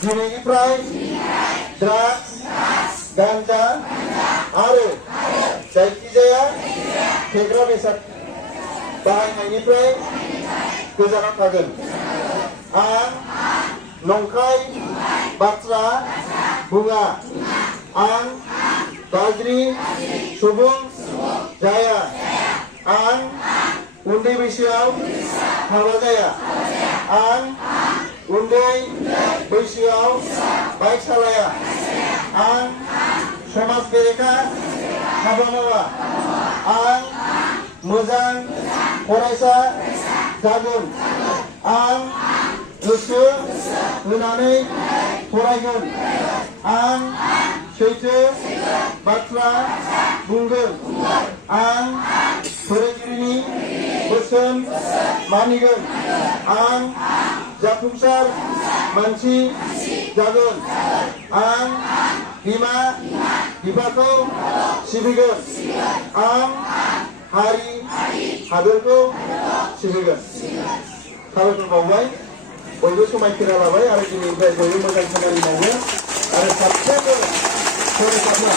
दिनैनिफ्राय ड्राग्स गान्जा आरो जायखिजाया फेग्रा बेसाद बाहायनायनिफ्राय गोजानाव थागोन। आं नंखाय बाथ्रा बुङा। आं गाज्रि सुबुं जाया। आं उन्दै बैसोआव हाबा जाया। आं उन्दै बैसोआव बाइक सालाया। आं समाज बेरेखा हाबा मावा। आं मोजां फरायसा जागोन। आं गोसो होनानै फरायगोन। आं सैथो बाथ्रा बुंगोन। आं फोरोंगिरिनि बोसोन मानिगोन। आं जाफुंसार मानसि जागोन। आं बिमा बिफाखौ सिबिगोन। आं हारि हादोरखौ सिबिगोन। साबायखर बावबाय। बयबो समायखिरा लाबाय आरो दिनैनिफ्राय बयबो मोजां खामानि मावगोन आरो साफ्रोमबो फरायसाफ्रा